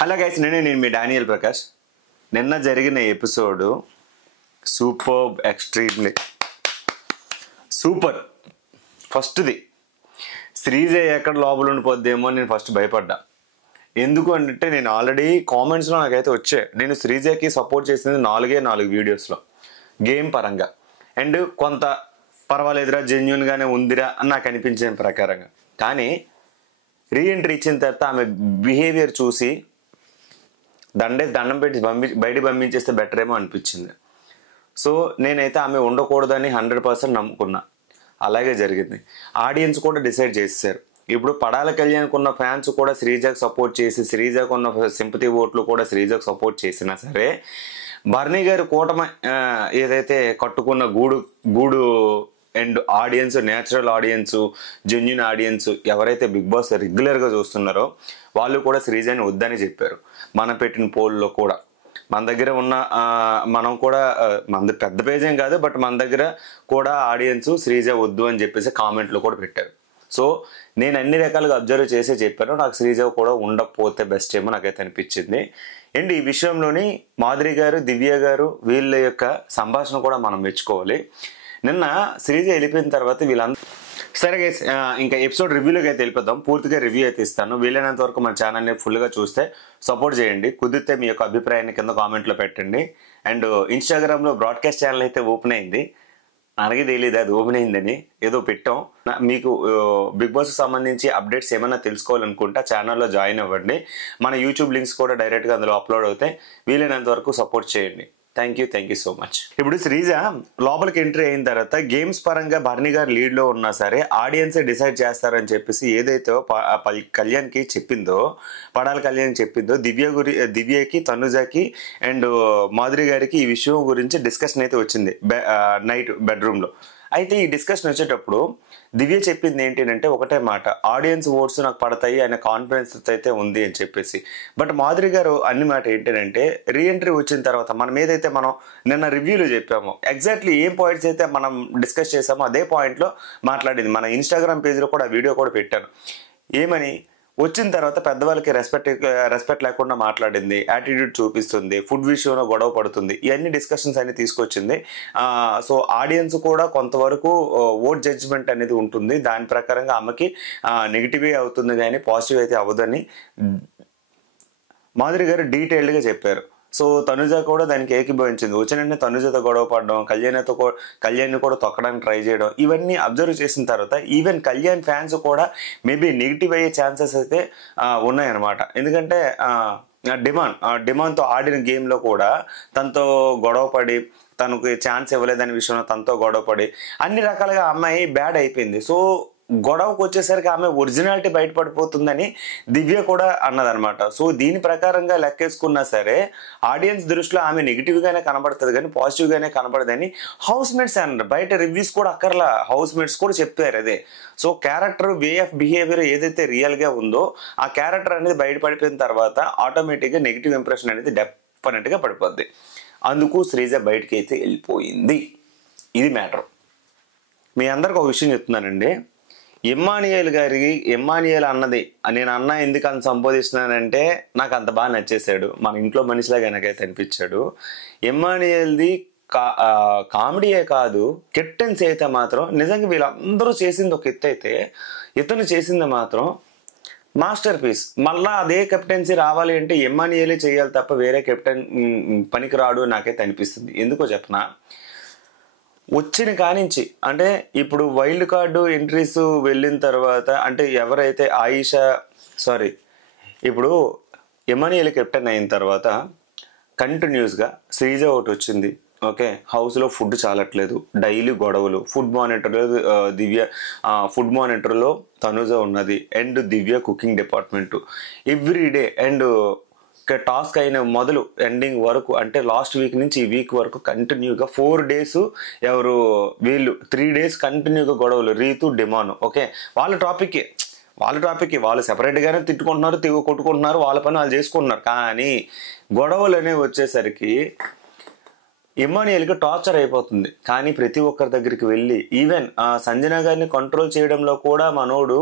Hello guys, నేను మీ Daniel Prakash. నిన్న జరిగిన ఎపిసోడ్ సూపర్, ఎక్స్ట్రీమ్లీ సూపర్. ఫస్ట్ది శ్రీజ ఎక్కడ లోపల ఉండిపోద్దేమో నేను ఫస్ట్ భయపడ్డా. ఎందుకు అంటే నేను ఆల్రెడీ కామెంట్స్లో నాకైతే వచ్చాయి. నేను శ్రీజకి సపోర్ట్ చేసింది 4 వీడియోస్లో గేమ్ పరంగా, అండ్ కొంత పర్వాలేదురా, జెన్యున్గానే ఉందిరా అని నాకు అనిపించిన ప్రకారంగా. కానీ రీఎంట్రీ ఇచ్చిన తర్వాత ఆమె బిహేవియర్ చూసి దండం పెట్టి బయట పంపించేస్తే బెటర్ ఏమో అనిపించింది. సో నేనైతే ఆమె ఉండకూడదని 100% నమ్ముకున్నా. అలాగే జరిగింది. ఆడియన్స్ కూడా డిసైడ్ చేశారు. ఇప్పుడు పడాల కళ్యాణ్కి ఉన్న ఫ్యాన్స్ కూడా శ్రీజకు సపోర్ట్ చేసి, శ్రీజకు ఉన్న సింపతి ఓట్లు కూడా శ్రీజకు సపోర్ట్ చేసినా సరే, బర్నీ గారి కూటమి ఏదైతే కట్టుకున్న గూడు and audience, natural audience, genuine audience ఎవరైతే బిగ్ బాస్ రెగ్యులర్గా చూస్తున్నారో వాళ్ళు కూడా శ్రీజని వద్దని చెప్పారు. మనం పెట్టిన పోల్లో కూడా మన దగ్గర ఉన్న మనం కూడా మన పెద్ద పేజ్ ఏం కాదు, బట్ మన దగ్గర కూడా ఆడియన్స్ శ్రీజ వద్దు అని చెప్పేసి కామెంట్లు కూడా పెట్టారు. సో నేను అన్ని రకాలుగా అబ్జర్వ్ చేసే చెప్పాను. నాకు శ్రీజ కూడా ఉండకపోతే బెస్ట్ ఏమో నాకైతే అనిపించింది. అండ్ ఈ విషయంలోని మాధురి గారు, దివ్య గారు వీళ్ళ యొక్క సంభాషణ కూడా మనం మెచ్చుకోవాలి. నిన్న శ్రీజ వెళ్ళిపోయిన తర్వాత వీళ్ళందరూ సరే గైస్, ఇంకా ఎపిసోడ్ రివ్యూలోకి అయితే వెళ్ళిపోదాం. పూర్తిగా రివ్యూ అయితే ఇస్తాను. వీలైనంత వరకు మన ఛానల్ని ఫుల్గా చూస్తే సపోర్ట్ చేయండి. కుదిరితే మీ యొక్క అభిప్రాయాన్ని కింద కామెంట్లో పెట్టండి. అండ్ ఇన్స్టాగ్రామ్లో బ్రాడ్కాస్ట్ ఛానల్ అయితే ఓపెన్ అయింది. అలాగే తెలియదు అది ఓపెన్ అయిందని, ఏదో పెట్టాం. మీకు బిగ్ బాస్కి సంబంధించి అప్డేట్స్ ఏమైనా తెలుసుకోవాలనుకుంటే ఛానల్లో జాయిన్ అవ్వండి. మన యూట్యూబ్ లింక్స్ కూడా డైరెక్ట్గా అందులో అప్లోడ్ అవుతాయి. వీలైనంత వరకు సపోర్ట్ చేయండి. Thank you so much. ఇప్పుడు శ్రీజ లోపలికి ఎంట్రీ అయిన తర్వాత గేమ్స్ పరంగా బర్నీ గారు లీడ్లో ఉన్నా సరే ఆడియన్సే డిసైడ్ చేస్తారని చెప్పేసి ఏదైతే కళ్యాణ్కి చెప్పిందో, పడాల కళ్యాణ్కి చెప్పిందో, దివ్యకి, తనుజకి అండ్ మాధురి గారికి ఈ విషయం గురించి డిస్కషన్ అయితే వచ్చింది నైట్ బెడ్రూమ్లో. అయితే ఈ డిస్కషన్ వచ్చేటప్పుడు దివ్య చెప్పింది ఏంటంటే ఒకటే మాట, ఆడియన్స్ ఓట్స్ నాకు పడతాయి అనే కాన్ఫిడెన్స్ అయితే ఉంది అని చెప్పేసి. బట్ మాధురి గారు అన్ని మాట ఏంటంటే రీఎంట్రీ వచ్చిన తర్వాత మనం ఏదైతే మనం నిన్న రివ్యూలో చెప్పామో, ఎగ్జాక్ట్లీ ఏం పాయింట్స్ అయితే మనం డిస్కస్ చేసామో అదే పాయింట్లో మాట్లాడింది. మన ఇన్స్టాగ్రామ్ పేజ్లో కూడా వీడియో కూడా పెట్టాను. ఏమని, వచ్చిన తర్వాత పెద్దవాళ్ళకి రెస్పెక్ట్ లేకుండా మాట్లాడింది, యాటిట్యూడ్ చూపిస్తుంది, ఫుడ్ విషయంలో గొడవ పడుతుంది, ఇవన్నీ డిస్కషన్స్ అన్ని తీసుకొచ్చింది. సో ఆడియన్స్ కూడా కొంతవరకు ఓట్ జడ్జిమెంట్ అనేది ఉంటుంది. దాని ప్రకారంగా ఆమెకి నెగిటివే అవుతుంది కానీ పాజిటివ్ అయితే అవ్వదని మాధురి గారు డీటెయిల్డ్గా చెప్పారు. సో తనుజ కూడా దానికి ఏకీభవించింది. వచ్చిన తనుజతో గొడవ పడడం, కళ్యాణ్ని కూడా తొక్కడానికి ట్రై చేయడం, ఇవన్నీ అబ్జర్వ్ చేసిన తర్వాత ఈవెన్ కళ్యాణ్ ఫ్యాన్స్ కూడా మేబీ నెగిటివ్ అయ్యే ఛాన్సెస్ అయితే ఉన్నాయన్నమాట. ఎందుకంటే డిమాండ్తో ఆడిన గేమ్లో కూడా తనతో గొడవ పడి, తనకు ఛాన్స్ ఇవ్వలేదనే విషయంలో తనతో గొడవ పడి అన్ని రకాలుగా అమ్మాయి బ్యాడ్ అయిపోయింది. సో గొడవకు వచ్చేసరికి ఆమె ఒరిజినాలిటీ బయటపడిపోతుందని దివ్య కూడా అన్నదనమాట. సో దీని ప్రకారంగా లెక్కేసుకున్నా సరే ఆడియన్స్ దృష్టిలో ఆమె నెగిటివ్గానే కనబడుతుంది కానీ పాజిటివ్గానే కనబడదని హౌస్ మేట్స్ అన్నారు. బయట రివ్యూస్ కూడా అక్కర్లా, హౌస్ మేట్స్ కూడా చెప్పారు అదే. So character, way of behaviour ఏదైతే రియల్గా ఉందో ఆ క్యారెక్టర్ అనేది బయటపడిపోయిన తర్వాత ఆటోమేటిక్గా నెగిటివ్ ఇంప్రెషన్ అనేది డెఫినెట్గా పడిపోద్ది. అందుకు శ్రీజ బయటికి అయితే వెళ్ళిపోయింది. ఇది మ్యాటర్. మీ అందరికి ఒక విషయం చెప్తున్నానండి. ఎమ్మానియల్ అన్నది నేను అన్న ఎందుకు అంత సంబోధిస్తున్నానంటే నాకు అంత బాగా నచ్చేసాడు. మన ఇంట్లో మనిషిలాగా నాకైతే అనిపించాడు. ఎమ్మానియల్ది కామెడీయే కాదు, కెప్టెన్సీ అయితే మాత్రం నిజంగా వీళ్ళందరూ చేసింది ఒక ఎత్తు అయితే, ఇతను చేసింది మాత్రం మాస్టర్ పీస్. మళ్ళా అదే కెప్టెన్సీ రావాలి అంటే ఎమ్మానియలే చేయాలి తప్ప వేరే కెప్టెన్ పనికి రాడు నాకైతే అనిపిస్తుంది. ఎందుకో చెప్పనా, వచ్చిన కానించి అంటే ఇప్పుడు వైల్డ్ కార్డు ఎంట్రీస్ వెళ్ళిన తర్వాత అంటే ఎవరైతే ఇప్పుడు ఎమ్మానియల్ కెప్టెన్ అయిన తర్వాత కంటిన్యూస్గా శ్రీజ ఒకటి వచ్చింది. ఓకే, హౌస్లో ఫుడ్ చాలట్లేదు, డైలీ గొడవలు, ఫుడ్ మానిటర్లో తనుజ ఉన్నది and Divya cooking department everyday. And task అయిన మొదలు ఎండింగ్ వరకు అంటే లాస్ట్ వీక్ నుంచి ఈ వీక్ వరకు కంటిన్యూగా 4 days వీళ్ళు 3 days కంటిన్యూగా గొడవలు, రీతు, డిమాను. ఓకే, వాళ్ళ టాపిక్ వాళ్ళు సెపరేట్గానే తిట్టుకుంటున్నారు, కొట్టుకుంటున్నారు, వాళ్ళ పని వాళ్ళు చేసుకుంటున్నారు. కానీ గొడవలు అనేవి వచ్చేసరికి ఎమ్మానియల్కి టార్చర్ అయిపోతుంది. కానీ ప్రతి ఒక్కరి దగ్గరికి వెళ్ళి ఈవెన్ సంజన గారిని కంట్రోల్ చేయడంలో కూడా మనోడు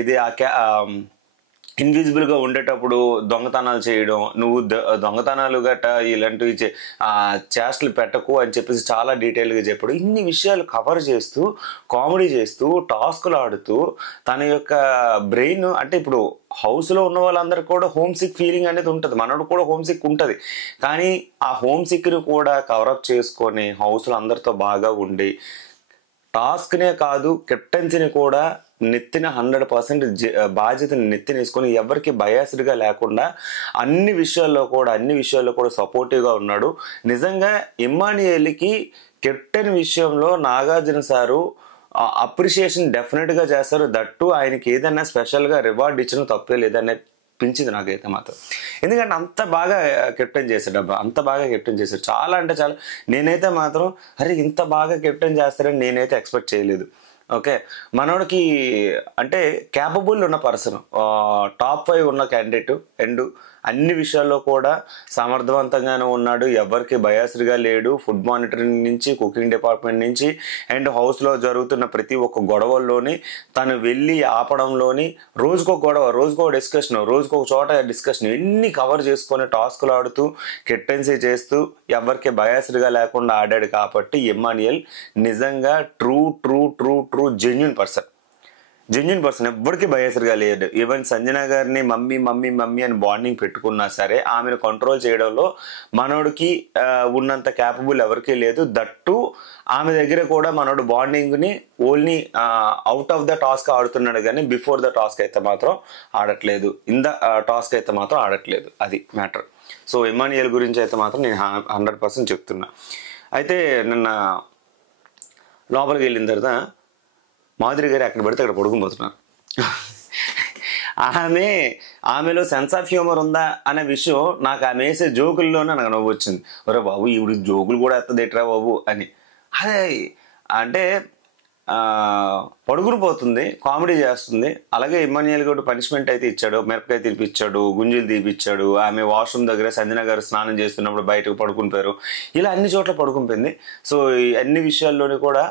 ఇది ఇన్విజిబుల్గా ఉండేటప్పుడు దొంగతనాలు చేయడం, నువ్వు దొంగతనాలు గట్ట ఇలాంటివి చేష్టలు పెట్టకు అని చెప్పేసి చాలా డీటెయిల్గా చెప్పడం, ఇన్ని విషయాలు కవర్ చేస్తూ కామెడీ చేస్తూ టాస్కులు ఆడుతూ తన యొక్క బ్రెయిన్ అంటే ఇప్పుడు హౌస్లో ఉన్న వాళ్ళందరికీ కూడా హోమ్ సిక్ ఫీలింగ్ అనేది ఉంటుంది, మనోడు కూడా హోమ్ సిక్ ఉంటుంది. కానీ ఆ హోమ్ సిక్ని కూడా కవరప్ చేసుకొని హౌస్లో అందరితో బాగా ఉండి టాస్క్నే కాదు కెప్టెన్సీని కూడా నెత్తిన 100% బాధ్యతను నెత్తినేసుకొని ఎవరికి బయాస్డ్గా లేకుండా అన్ని విషయాల్లో కూడా సపోర్టివ్గా ఉన్నాడు. నిజంగా ఇమ్మాన్యుయల్కి కెప్టెన్ విషయంలో నాగార్జున సారు అప్రిషియేషన్ డెఫినెట్గా చేస్తారు. దట్టు ఆయనకి ఏదైనా స్పెషల్గా రివార్డ్ ఇచ్చిన తప్పే లేదనే పించింది నాకైతే మాత్రం. ఎందుకంటే అంత బాగా కెప్టెన్ చేశాడు అబ్బా, అంత బాగా కెప్టెన్ చేశాడు. చాలా అంటే చాలా, నేనైతే మాత్రం అరే ఇంత బాగా కెప్టెన్ చేస్తారని నేనైతే ఎక్స్పెక్ట్ చేయలేదు. ఓకే, మనోడికి అంటే క్యాపబుల్ ఉన్న పర్సన్, టాప్ 5 ఉన్న క్యాండిడేట్ అండ్ అన్ని విషయాల్లో కూడా సమర్థవంతంగానే ఉన్నాడు. ఎవరికి బయాస్డ్గా లేడు. ఫుడ్ మానిటరింగ్ నుంచి, కుకింగ్ డిపార్ట్మెంట్ నుంచి అండ్ హౌస్లో జరుగుతున్న ప్రతి ఒక్క గొడవల్లోని తను వెళ్ళి ఆపడంలోని రోజుకో గొడవ, రోజుకో డిస్కషన్, రోజుకో చోట డిస్కషన్ ఇన్ని కవర్ చేసుకొని టాస్కులు ఆడుతూ కెప్టెన్సీ చేస్తూ ఎవరికి బయాస్డ్గా లేకుండా ఆడాడు. కాబట్టి ఇమ్మాన్యుయల్ నిజంగా ట్రూ జెన్యూన్ పర్సన్, ఎవ్వరికి బయాస్డ్గా లేడు. ఈవెన్ సంజన గారిని మమ్మీ అని బాండింగ్ పెట్టుకున్నా సరే ఆమెను కంట్రోల్ చేయడంలో మనోడికి ఉన్నంత క్యాపబుల్ ఎవరికీ లేదు. దట్టు ఆమె దగ్గర కూడా మనోడు బాండింగ్ని only out of the task ఆడుతున్నాడు కానీ బిఫోర్ ద టాస్క్ అయితే మాత్రం ఆడట్లేదు, ఇన్ ద టాస్క్ అయితే మాత్రం ఆడట్లేదు. అది మ్యాటర్. సో ఇమ్మాన్యుయల్ గురించి అయితే మాత్రం నేను 100% చెప్తున్నా. అయితే నిన్న లోపలికి వెళ్ళిన తర్వాత మాధురి గారు ఎక్కడ పడితే అక్కడ పడుకుపోతున్నారు. ఆమెలో సెన్స్ ఆఫ్ హ్యూమర్ ఉందా అనే విషయం నాకు ఆమె వేసే జోకుల్లోనే నాకు నవ్వు వచ్చింది. ఒరే బాబు ఈవిడ జోకులు కూడా ఎత్తదేట్రా బాబు అని. అదే అంటే పడుకుని పోతుంది, కామెడీ చేస్తుంది. అలాగే ఇమ్మాన్యుయల్ కూడా పనిష్మెంట్ అయితే ఇచ్చాడు, మిరపకాయ తీపిచ్చాడు, గుంజీలు తీపిచ్చాడు. ఆమె వాష్రూమ్ దగ్గర సంజన గారు స్నానం చేస్తున్నప్పుడు బయటకు పడుకునిపోయారు. ఇలా అన్ని చోట్ల పడుకునిపోయింది. సో ఈ అన్ని విషయాల్లోని కూడా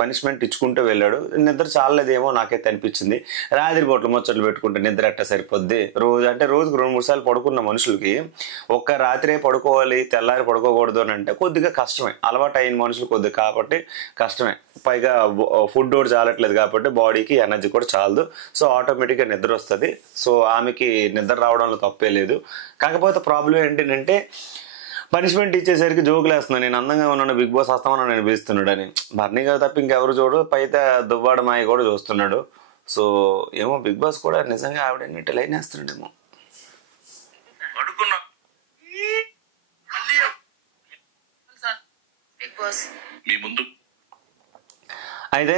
పనిష్మెంట్ ఇచ్చుకుంటూ వెళ్ళాడు. నిద్ర చాలలేదేమో నాకైతే అనిపించింది. రాత్రి పూటలు ముచ్చట్లు పెట్టుకుంటే నిద్ర ఎట్ట సరిపోద్ది. రోజుకు 2-3 సార్లు పడుకున్న మనుషులకి ఒక్క రాత్రే పడుకోవాలి, తెల్లారి పడుకోకూడదు అని అంటే కొద్దిగా కష్టమే. అలవాటు అయిన మనుషులు కొద్దిగా కాబట్టి కష్టమే. పైగా ఫుడ్ కూడా చాలట్లేదు కాబట్టి బాడీకి ఎనర్జీ కూడా చాలదు. సో ఆటోమేటిక్గా నిద్ర వస్తుంది. సో ఆమెకి నిద్ర రావడంలో తప్పే లేదు. కాకపోతే ప్రాబ్లం ఏంటంటే పనిష్మెంట్ ఇచ్చేసరికి జోకులు వేస్తున్నాను. నేను అందంగా ఉన్నాను, బిగ్ బాస్ వస్తామని నేను పిలుస్తున్నాడు అని. భరణి గారు తప్ప ఇంకెవరు చూడు, పైతే దువ్వాడ మాయ కూడా చూస్తున్నాడు. సో ఏమో బిగ్ బాస్ కూడా నిజంగా ఆవిడ లైన్ వేస్తున్నాడేమో. అయితే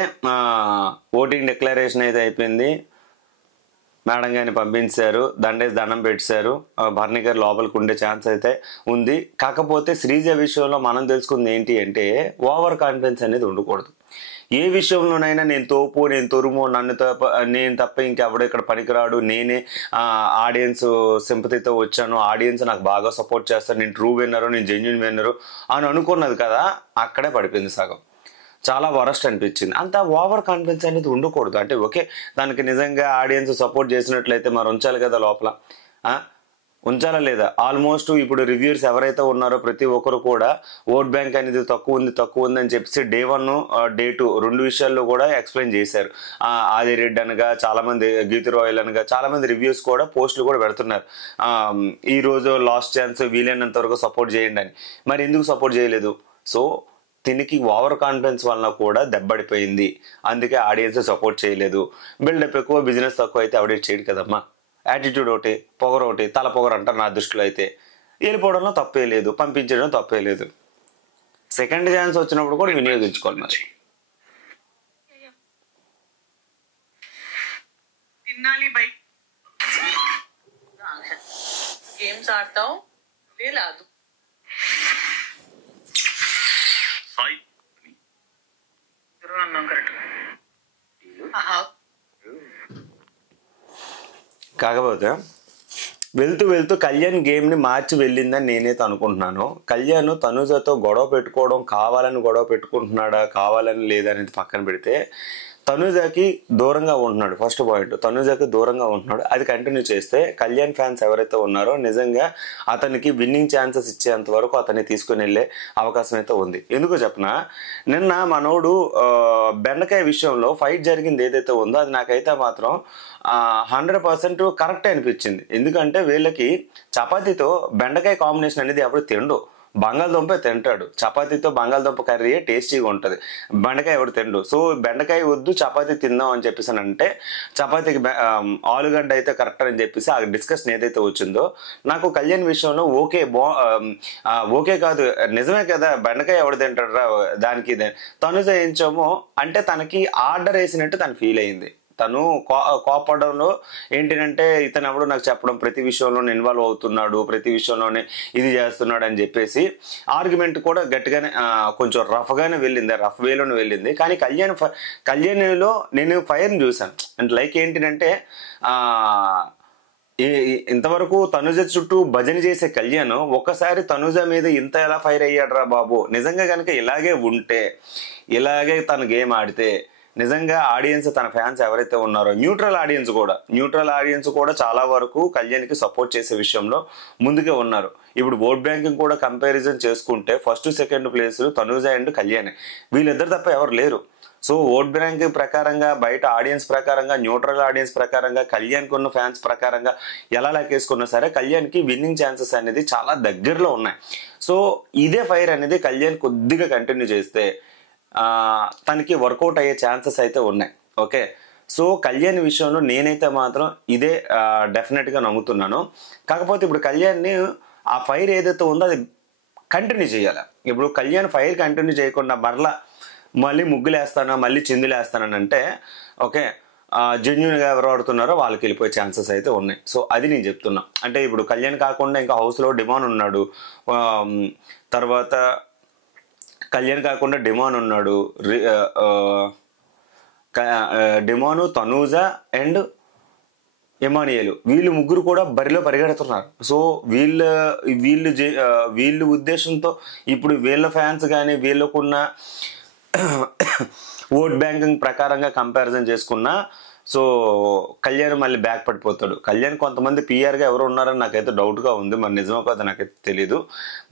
ఓటింగ్ డిక్లరేషన్ అయితే అయిపోయింది. మేడం గారిని పంపించారు, దండేసి దండం పెట్టారు. భరణి గారు లోపలికి ఉండే ఛాన్స్ అయితే ఉంది. కాకపోతే శ్రీజ విషయంలో మనం తెలుసుకుంది ఏంటి అంటే ఓవర్ కాన్ఫిడెన్స్ అనేది ఉండకూడదు. ఏ విషయంలోనైనా నేను తోపు, నేను తొరుము, నేను తప్ప ఇంకెవడో ఇక్కడ పనికిరాడు, నేనే ఆడియన్స్ సింపతితో వచ్చాను, ఆడియన్స్ నాకు బాగా సపోర్ట్ చేస్తారు, నేను ట్రూ విన్నరు, నేను జెన్యూన్ విన్నరు అని అనుకున్నది కదా, అక్కడే పడిపోయింది సగం. చాలా వరస్ట్ అనిపించింది. అంత ఓవర్ కాన్ఫిడెన్స్ అనేది ఉండకూడదు. అంటే ఓకే దానికి నిజంగా ఆడియన్స్ సపోర్ట్ చేసినట్లయితే మరి ఉంచాలి కదా లోపల, ఉంచాలా లేదా? ఆల్మోస్ట్ ఇప్పుడు రివ్యూర్స్ ఎవరైతే ఉన్నారో ప్రతి ఒక్కరు కూడా ఓట్ బ్యాంక్ అనేది తక్కువ ఉంది అని చెప్పేసి Day 1, Day 2 2 విషయాల్లో కూడా ఎక్స్ప్లెయిన్ చేశారు. ఆది రెడ్డి అనగా చాలామంది, గీతు రాయల్ అనగా చాలామంది రివ్యూస్ కూడా పోస్టులు కూడా పెడుతున్నారు. ఈరోజు లాస్ట్ ఛాన్స్, వీలైనంత వరకు సపోర్ట్ చేయండి అని. మరి ఎందుకు సపోర్ట్ చేయలేదు? సో దీనికి ఓవర్ కాన్ఫిడెన్స్ వలన కూడా దెబ్బడిపోయింది. అందుకే ఆడియన్స్ సపోర్ట్ చేయలేదు. బిల్డప్ ఎక్కువ, బిజినెస్ తక్కువ అయితే ఆవిడేట్ చేయడు కదమ్మా. యాటిట్యూడ్ ఒకటి, పొగరు ఒకటి, తల పొగరు అంటారు నా దృష్టిలో. అయితే వెళ్ళిపోవడంలో తప్పే లేదు, పంపించడం తప్పే లేదు. సెకండ్ ఛాన్స్ వచ్చినప్పుడు కూడా వినియోగించుకోవాలి. మరి గేమ్స్ ఆడతావు లేదు కాకపోతే వెళ్తూ కళ్యాణ్ గేమ్ని మార్చి వెళ్ళిందని నేనైతే అనుకుంటున్నాను. కళ్యాణ్ తనుజతో గొడవ పెట్టుకోవడం, కావాలని గొడవ పెట్టుకుంటున్నాడా కావాలని లేదనేది పక్కన పెడితే తనుజాకి దూరంగా ఉంటున్నాడు. ఫస్ట్ పాయింట్, తనుజాకి దూరంగా ఉంటున్నాడు. అది కంటిన్యూ చేస్తే కళ్యాణ్ ఫ్యాన్స్ ఎవరైతే ఉన్నారో నిజంగా అతనికి విన్నింగ్ ఛాన్సెస్ ఇచ్చేంత వరకు అతన్ని తీసుకుని వెళ్ళే అవకాశం అయితే ఉంది. ఎందుకో చెప్పనా, నిన్న మనోడు బెండకాయ విషయంలో ఫైట్ జరిగింది ఏదైతే ఉందో అది నాకైతే మాత్రం 100% కరెక్ట్ అనిపించింది. ఎందుకంటే వీళ్ళకి చపాతీతో బెండకాయ కాంబినేషన్ అనేది ఎవరు తిండు. బంగాళదుంపే తింటాడు. చపాతీతో బంగాళదుంప కర్రీ టేస్టీగా ఉంటుంది, బెండకాయ ఎవరు తిండు. సో బెండకాయ వద్దు చపాతీ తిందాం అని చెప్పేసి అంటే చపాతీకి ఆలుగడ్డ అయితే కరెక్ట్ అని చెప్పేసి ఆ డిస్కషన్ ఏదైతే వచ్చిందో నాకు కళ్యాణ్ విషయంలో ఓకే కాదు, నిజమే కదా బెండకాయ ఎవడు తింటాడు రా దానికి తను చేయించామో అంటే తనకి ఆర్డర్ వేసినట్టు తను ఫీల్ అయింది. తను కోపడంలో ఏంటంటే ఇతను ఎవడు నాకు చెప్పడం, ప్రతి విషయంలోనే ఇన్వాల్వ్ అవుతున్నాడు, ప్రతి విషయంలోనే ఇది చేస్తున్నాడు అని చెప్పేసి ఆర్గ్యుమెంట్ కూడా గట్టిగానే కొంచెం రఫ్గానే వెళ్ళింది, రఫ్ వేలోనే వెళ్ళింది. కానీ కళ్యాణ్లో నేను ఫైర్ని చూశాను. అంటే లైక్ ఏంటంటే ఇంతవరకు తనుజ చుట్టూ భజన చేసే కళ్యాణ్ ఒక్కసారి తనుజ మీద ఇంత ఎలా ఫైర్ అయ్యాడ్రా బాబు. నిజంగా కనుక ఇలాగే ఉంటే, ఇలాగే తను గేమ్ ఆడితే నిజంగా ఆడియన్స్ తన ఫ్యాన్స్ ఎవరైతే ఉన్నారో న్యూట్రల్ ఆడియన్స్ కూడా చాలా వరకు కళ్యాణ్కి సపోర్ట్ చేసే విషయంలో ముందుకే ఉన్నారు. ఇప్పుడు ఓట్ బ్యాంకింగ్ కూడా కంపారిజన్ చేసుకుంటే first second place Tanuja and Kalyan, వీళ్ళిద్దరు తప్ప ఎవరు లేరు. సో ఓట్ బ్యాంకింగ్ ప్రకారంగా, బయట ఆడియన్స్ ప్రకారంగా, న్యూట్రల్ ఆడియన్స్ ప్రకారంగా, కళ్యాణ్కి ఉన్న ఫ్యాన్స్ ప్రకారంగా ఎలా లెక్కేసుకున్నా సరే కళ్యాణ్కి విన్నింగ్ ఛాన్సెస్ అనేది చాలా దగ్గరలో ఉన్నాయి. సో ఇదే ఫైర్ అనేది కళ్యాణ్ కొద్దిగా కంటిన్యూ చేస్తే తనకి వర్కౌట్ అయ్యే ఛాన్సెస్ అయితే ఉన్నాయి. ఓకే, సో కళ్యాణ్ విషయంలో నేనైతే మాత్రం ఇదే డెఫినెట్గా నమ్ముతున్నాను. కాకపోతే ఇప్పుడు కళ్యాణ్ని ఆ ఫైర్ ఏదైతే ఉందో అది కంటిన్యూ చేయాలి. ఇప్పుడు కళ్యాణ్ ఫైర్ కంటిన్యూ చేయకుండా మళ్ళీ ముగ్గులేస్తానా, మళ్ళీ చిందులేస్తానని అంటే ఓకే, జెన్యున్గా ఎవరు ఆడుతున్నారో వాళ్ళకి వెళ్ళిపోయే ఛాన్సెస్ అయితే ఉన్నాయి. సో అది నేను చెప్తున్నా. అంటే ఇప్పుడు కళ్యాణ్ కాకుండా ఇంకా హౌస్లో డిమాన్ ఉన్నాడు, తర్వాత కళ్యాణ్ కాకుండా డిమాన్ ఉన్నాడు, డిమాను, తనూజ అండ్ ఎమానియల్, వీళ్ళు ముగ్గురు కూడా బరిలో పరిగెడుతున్నారు. సో వీళ్ళు ఉద్దేశంతో ఇప్పుడు వీళ్ళ ఫ్యాన్స్ కానీ వీళ్ళకున్న ఓట్ బ్యాంకింగ్ ప్రకారంగా కంపారిజన్ చేసుకున్నా సో కళ్యాణ్ మళ్ళీ బ్యాక్ పడిపోతాడు. కళ్యాణ్ కొంతమంది పిఆర్గా ఎవరు ఉన్నారని నాకైతే డౌట్గా ఉంది, మరి నిజమో కాదో నాకైతే తెలీదు.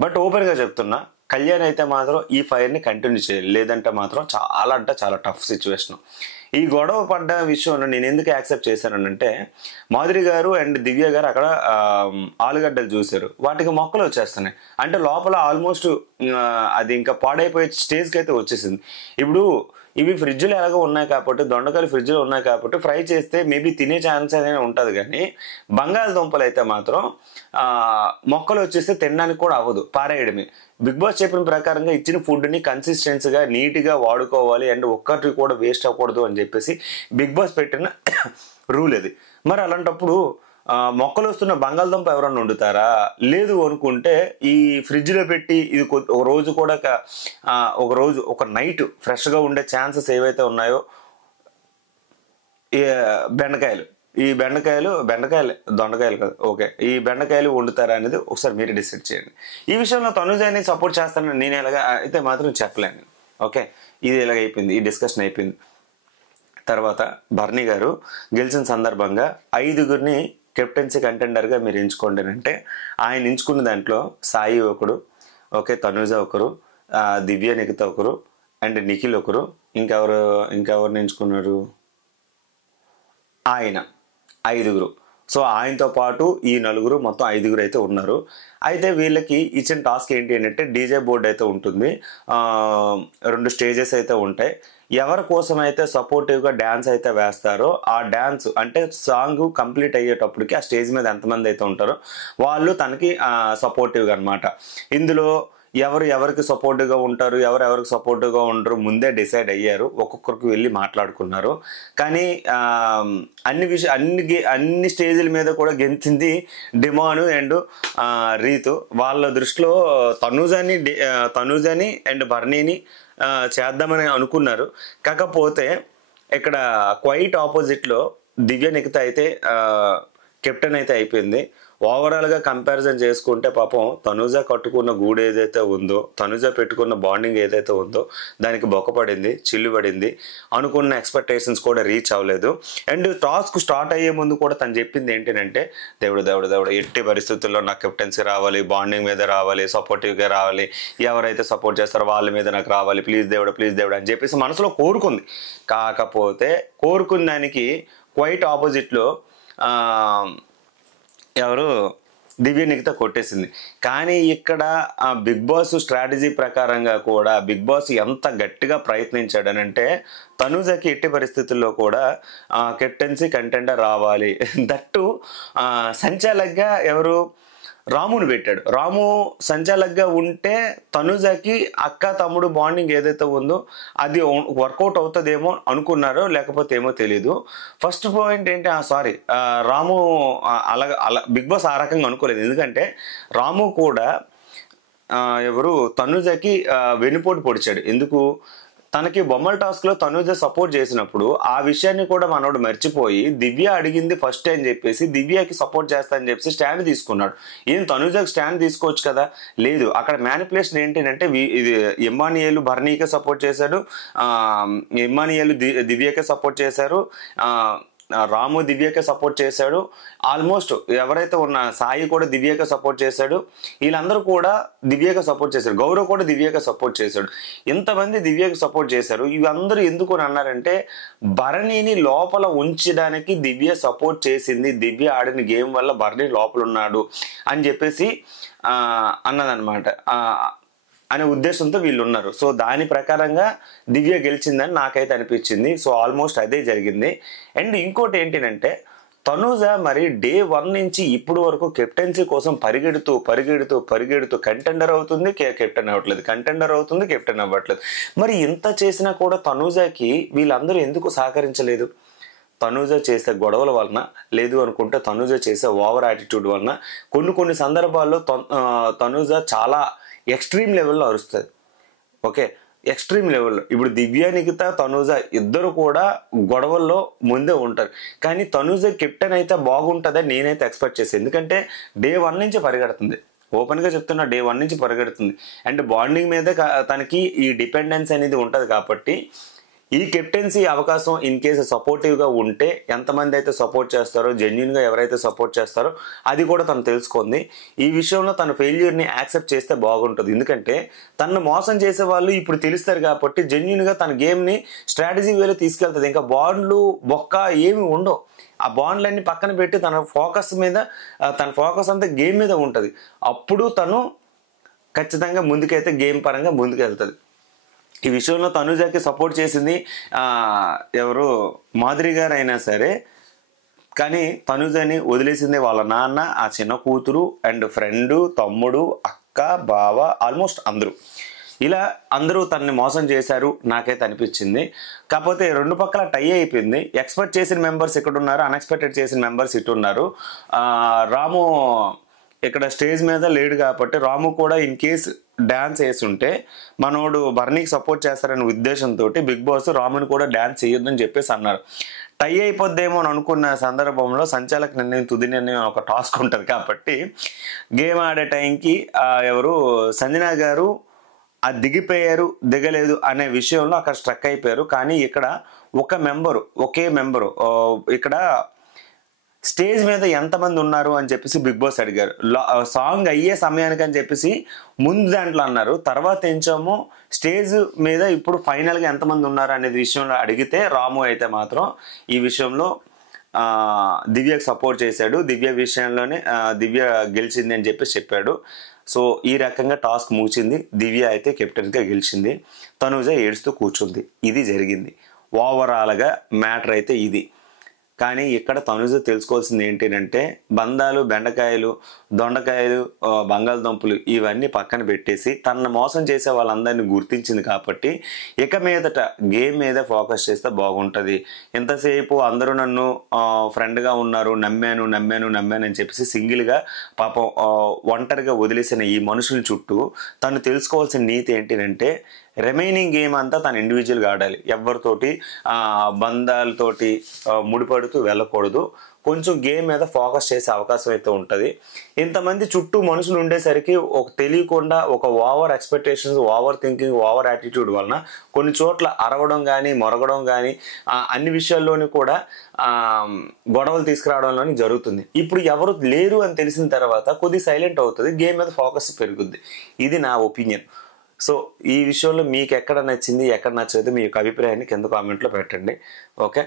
బట్ ఓపెన్గా చెప్తున్నా, కళ్యాణ్ అయితే మాత్రం ఈ ఫైర్ని కంటిన్యూ చేయాలి, లేదంటే మాత్రం చాలా అంటే చాలా టఫ్ సిచ్యువేషన్. ఈ గొడవ పడ్డ విషయంలో నేను ఎందుకు యాక్సెప్ట్ చేశానంటే, మాధురి గారు అండ్ దివ్య గారు అక్కడ ఆలుగడ్డలు చూశారు, వాటికి మొక్కలు వచ్చేస్తున్నాయి. అంటే లోపల ఆల్మోస్ట్ అది ఇంకా పాడైపోయే స్టేజ్కి అయితే వచ్చేసింది. ఇప్పుడు ఇవి ఫ్రిడ్జ్లో ఎలాగో ఉన్నాయి కాబట్టి, దొండకాయలు ఫ్రిడ్జ్లో ఉన్నాయి కాబట్టి ఫ్రై చేస్తే మేబీ తినే ఛాన్స్ అనేది ఉంటుంది. కానీ బంగాళదుంపలు అయితే మాత్రం మొక్కలు వచ్చేస్తే తినడానికి కూడా అవ్వదు, పారేయడమే. బిగ్ బాస్ చెప్పిన ప్రకారంగా ఇచ్చిన ఫుడ్ని కన్సిస్టెన్సీగా నీట్గా వాడుకోవాలి అండ్ ఒక్కటి కూడా వేస్ట్ అవ్వకూడదు అని చెప్పేసి బిగ్ బాస్ పెట్టిన రూల్ అది. మరి అలాంటప్పుడు మొక్కలు వస్తున్న బంగాళదుంప ఎవరన్నా వండుతారా? లేదు అనుకుంటే ఈ ఫ్రిడ్జ్లో పెట్టి ఇది ఒక రోజు కూడా ఒక నైట్ ఫ్రెష్గా ఉండే ఛాన్సెస్ ఏవైతే ఉన్నాయో బెండకాయలు దొండకాయలు కదా, ఓకే, ఈ బెండకాయలు వండుతారా అనేది ఒకసారి మీరు డిసైడ్ చేయండి. ఈ విషయంలో తనుజాని సపోర్ట్ చేస్తానని నేను ఎలాగా అయితే మాత్రం చెప్పలేను. ఓకే, ఇది ఇలాగ అయిపోయింది, ఈ డిస్కషన్ అయిపోయింది. తర్వాత భరణి గారు గెలిచిన సందర్భంగా 5గురిని కెప్టెన్సీ కంటెండర్గా మీరు ఎంచుకోండి అంటే ఆయన ఎంచుకున్న దాంట్లో సాయి ఒకడు, ఓకే, తనుజ ఒకరు, దివ్య నిఖిత ఒకరు అండ్ నిఖిల్ ఒకరు, ఇంకెవరిని ఎంచుకున్నారు, ఆయన 5గురు. సో ఆయనతో పాటు ఈ 4 మొత్తం 5గురు అయితే ఉన్నారు. అయితే వీళ్ళకి ఇచ్చిన టాస్క్ ఏంటి అంటే డీజే బోర్డు అయితే ఉంటుంది, 2 స్టేజెస్ అయితే ఉంటాయి. ఎవరి కోసం అయితే సపోర్టివ్గా డ్యాన్స్ అయితే వేస్తారో ఆ డ్యాన్స్ అంటే సాంగ్ కంప్లీట్ అయ్యేటప్పటికి ఆ స్టేజ్ మీద ఎంతమంది అయితే ఉంటారో వాళ్ళు తనకి సపోర్టివ్గా అనమాట. ఇందులో ఎవరికి సపోర్టివ్గా ఉంటారు, ఎవరికి సపోర్టివ్గా ఉండరు ముందే డిసైడ్ అయ్యారు, ఒక్కొక్కరికి వెళ్ళి మాట్లాడుకున్నారు. కానీ అన్ని స్టేజ్ల మీద కూడా గెలిచింది డిమాను అండ్ రీతు. వాళ్ళ దృష్టిలో తనుజని అండ్ భరణిని చేద్దామని అనుకున్నారు. కాకపోతే ఇక్కడ క్వైట్ ఆపోజిట్లో దివ్య నిఖిత అయితే కెప్టెన్ అయితే అయిపోయింది. ఓవరాల్గా కంపారిజన్ చేసుకుంటే పాపం తనుజ కట్టుకున్న గూడు ఏదైతే ఉందో, తనుజ పెట్టుకున్న బాండింగ్ ఏదైతే ఉందో దానికి బొక్కపడింది, చిల్లు పడింది. అనుకున్న ఎక్స్పెక్టేషన్స్ కూడా రీచ్ అవ్వలేదు. అండ్ టాస్క్ స్టార్ట్ అయ్యే ముందు కూడా తను చెప్పింది ఏంటంటే, దేవుడు ఎట్టి పరిస్థితుల్లో నాకు కెప్టెన్సీ రావాలి, బాండింగ్ మీద రావాలి, సపోర్టివ్గా రావాలి, ఎవరైతే సపోర్ట్ చేస్తారో వాళ్ళ మీద నాకు రావాలి, ప్లీజ్ దేవుడు అని చెప్పేసి మనసులో కోరుకుంది. కాకపోతే కోరుకున్న దానికి క్వైట్ ఆపోజిట్లో ఎవరు దివ్య నిఖిత కొట్టేసింది. కానీ ఇక్కడ బిగ్ బాస్ స్ట్రాటజీ ప్రకారంగా కూడా బిగ్ బాస్ ఎంత గట్టిగా ప్రయత్నించాడనంటే, తనుజకి ఎట్టి పరిస్థితుల్లో కూడా కెప్టెన్సీ కంటెండర్ రావాలి. దట్టు సంచాలక్గా ఎవరు రాముని పెట్టాడు. రాము సంచాలక్గా ఉంటే తనుజకి అక్క తమ్ముడు బాండింగ్ ఏదైతే ఉందో అది వర్కౌట్ అవుతుందేమో అనుకున్నారో లేకపోతే ఏమో తెలీదు. ఫస్ట్ పాయింట్ ఏంటి, రాము అలా బిగ్ బాస్ ఆ రకంగా అనుకోలేదు. ఎందుకంటే రాము కూడా ఎవరు తనుజకి వెనుపోటు పొడిచాడు. ఎందుకు, తనకి బొమ్మల టాస్క్లో తనుజ సపోర్ట్ చేసినప్పుడు ఆ విషయాన్ని కూడా మనోడు మర్చిపోయి దివ్య అడిగింది ఫస్ట్ అని చెప్పేసి దివ్యకి సపోర్ట్ చేస్తా అని చెప్పేసి స్టాండ్ తీసుకున్నాడు. ఏం తనుజకి స్టాండ్ తీసుకోవచ్చు కదా, లేదు. అక్కడ మ్యానిపులేషన్ ఏంటంటే ఇది ఎమ్మానియేలు భరణీకే సపోర్ట్ చేశాడు, ఎమ్మానియేలు దివ్యకే సపోర్ట్ చేశారు, రాము దివ్యకే సపోర్ట్ చేశాడు. ఆల్మోస్ట్ ఎవరైతే ఉన్న సాయి కూడా దివ్యకే సపోర్ట్ చేశాడు. వీళ్ళందరూ కూడా దివ్యకే సపోర్ట్ చేశారు. గౌరవ్ కూడా దివ్యకే సపోర్ట్ చేశాడు. ఇంతమంది దివ్యకి సపోర్ట్ చేశారు. ఇవందరూ ఎందుకు అని అన్నారంటే, భరణిని లోపల ఉంచడానికి దివ్య సపోర్ట్ చేసింది, దివ్య ఆడిన గేమ్ వల్ల భరణి లోపల ఉన్నాడు అని చెప్పేసి అన్నదన్నమాట అనే ఉద్దేశంతో వీళ్ళు ఉన్నారు. సో దాని ప్రకారంగా దివ్య గెలిచిందని నాకైతే అనిపించింది. సో ఆల్మోస్ట్ అదే జరిగింది. అండ్ ఇంకోటి ఏంటంటే, తనుజ మరి డే 1 నుంచి ఇప్పుడు వరకు కెప్టెన్సీ కోసం పరిగెడుతూ కంటెండర్ అవుతుంది, కెప్టెన్ అవ్వట్లేదు, కంటెండర్ అవుతుంది, కెప్టెన్ అవ్వట్లేదు. మరి ఇంత చేసినా కూడా తనుజకి వీళ్ళందరూ ఎందుకు సహకరించలేదు? తనుజ చేసే గొడవల వలన, లేదు అనుకుంటే తనుజ చేసే ఓవర్ యాటిట్యూడ్ వలన, కొన్ని సందర్భాల్లో తనుజ చాలా ఎక్స్ట్రీమ్ లెవెల్లో అరుస్తుంది. ఓకే, ఎక్స్ట్రీమ్ లెవెల్లో. ఇప్పుడు దివ్య నిఖిత తనుజ ఇద్దరు కూడా గొడవల్లో ముందే ఉంటారు. కానీ తనుజ కెప్టెన్ అయితే బాగుంటుందని నేనైతే ఎక్స్పెక్ట్ చేశాను. ఎందుకంటే డే 1 నుంచి పరిగెడుతుంది, ఓపెన్గా చెప్తున్నా, డే 1 నుంచి పరిగెడుతుంది. అండ్ బాండింగ్ మీద తనకి ఈ డిపెండెన్స్ అనేది ఉంటుంది. కాబట్టి ఈ కెప్టెన్సీ అవకాశం ఇన్ కేసు సపోర్టివ్గా ఉంటే ఎంతమంది అయితే సపోర్ట్ చేస్తారో, జెన్యున్గా ఎవరైతే సపోర్ట్ చేస్తారో అది కూడా తను తెలుసుకుంది. ఈ విషయంలో తన ఫెయిల్యూర్ని యాక్సెప్ట్ చేస్తే బాగుంటుంది. ఎందుకంటే తను మోసం చేసే వాళ్ళు ఇప్పుడు తెలుస్తారు కాబట్టి జెన్యున్గా తన గేమ్ని స్ట్రాటజీ వేలో తీసుకెళ్తుంది. ఇంకా బాండ్లు బొక్క ఏమి ఉండవు. ఆ బాండ్లన్నీ పక్కన పెట్టి తన ఫోకస్ అంతా గేమ్ మీద ఉంటుంది. అప్పుడు తను ఖచ్చితంగా ముందుకైతే గేమ్ పరంగా ముందుకెళ్తుంది. ఈ విషయంలో తనుజకి సపోర్ట్ చేసింది ఎవరు మాధురి గారు అయినా సరే, కానీ తనుజని వదిలేసింది వాళ్ళ నాన్న, ఆ చిన్న కూతురు అండ్ ఫ్రెండు, తమ్ముడు, అక్క, బావ, ఆల్మోస్ట్ అందరూ. ఇలా అందరూ తనని మోసం చేశారు నాకైతే అనిపించింది. కాకపోతే రెండు పక్కల టై అయిపోయింది. ఎక్స్పెక్ట్ చేసిన మెంబర్స్ ఇక్కడ ఉన్నారు, అన్ఎక్స్పెక్టెడ్ చేసిన మెంబర్స్ ఇటు ఉన్నారు. రాము ఇక్కడ స్టేజ్ మీద లేడు కాబట్టి రాము కూడా ఇన్ కేసు డ్యాన్స్ వేసుంటే మనోడు భరణికి సపోర్ట్ చేస్తారనే ఉద్దేశంతో బిగ్ బాస్ రాముని కూడా డ్యాన్స్ చేయొద్దని చెప్పేసి అన్నారు. టై అయిపోద్దేమో అని అనుకున్న సందర్భంలో సంచాలక నిర్ణయం, తుది నిర్ణయం ఒక టాస్క్ ఉంటుంది కాబట్టి గేమ్ ఆడే టైంకి ఎవరు సంజనా గారు దిగలేదు అనే విషయంలో అక్కడ స్ట్రక్ అయిపోయారు. కానీ ఇక్కడ ఒకే మెంబరు ఇక్కడ స్టేజ్ మీద ఎంతమంది ఉన్నారు అని చెప్పేసి బిగ్ బాస్ అడిగారు. సాంగ్ అయ్యే సమయానికి అని చెప్పేసి ముందు దాంట్లో అన్నారు. తర్వాత ఏంచామో స్టేజ్ మీద ఇప్పుడు ఫైనల్గా ఎంతమంది ఉన్నారు అనేది విషయంలో అడిగితే రాము అయితే మాత్రం ఈ విషయంలో దివ్యకి సపోర్ట్ చేశాడు. దివ్య విషయంలోనే దివ్య గెలిచింది అని చెప్పేసి చెప్పాడు. సో ఈ రకంగా టాస్క్ ముగిసింది. దివ్య అయితే కెప్టెన్గా గెలిచింది. తనుజ ఏడుస్తూ కూర్చుంది. ఇది జరిగింది. ఓవరాల్గా మ్యాటర్ అయితే ఇది. కానీ ఇక్కడ తనుజ తెలుసుకోవాల్సింది ఏంటంటే, బంధాలు, బెండకాయలు, దొండకాయలు, బంగాళదుంపలు ఇవన్నీ పక్కన పెట్టేసి తనను మోసం చేసే వాళ్ళందరినీ గుర్తించింది కాబట్టి ఇక మీదట గేమ్ మీద ఫోకస్ చేస్తే బాగుంటుంది. ఎంతసేపు అందరూ నన్ను ఫ్రెండ్గా ఉన్నారు, నమ్మాను అని చెప్పేసి సింగిల్గా పాపం ఒంటరిగా వదిలేసిన ఈ మనుషుల చుట్టూ తను తెలుసుకోవాల్సిన నీతి ఏంటంటే, రిమైనింగ్ గేమ్ అంతా తను ఇండివిజువల్గా ఆడాలి. ఎవరితోటి బంధాలతోటి ముడిపడుతూ వెళ్ళకూడదు. కొంచెం గేమ్ మీద ఫోకస్ చేసే అవకాశం అయితే ఉంటుంది. ఇంతమంది చుట్టూ మనుషులు ఉండేసరికి ఒక తెలియకుండా ఒక over expectations, over thinking, over attitude వలన కొన్ని చోట్ల అరవడం కానీ మొరగడం కానీ అన్ని విషయాల్లోని కూడా గొడవలు తీసుకురావడంలోని జరుగుతుంది. ఇప్పుడు ఎవరు లేరు అని తెలిసిన తర్వాత కొద్దిగా సైలెంట్ అవుతుంది, గేమ్ మీద ఫోకస్ పెరుగుద్ది. ఇది నా ఒపీనియన్. సో ఈ విషయంలో మీకు ఎక్కడ నచ్చింది, ఎక్కడ నచ్చలేదు, మీ యొక్క అభిప్రాయాన్ని కింద కామెంట్లో పెట్టండి. ఓకే.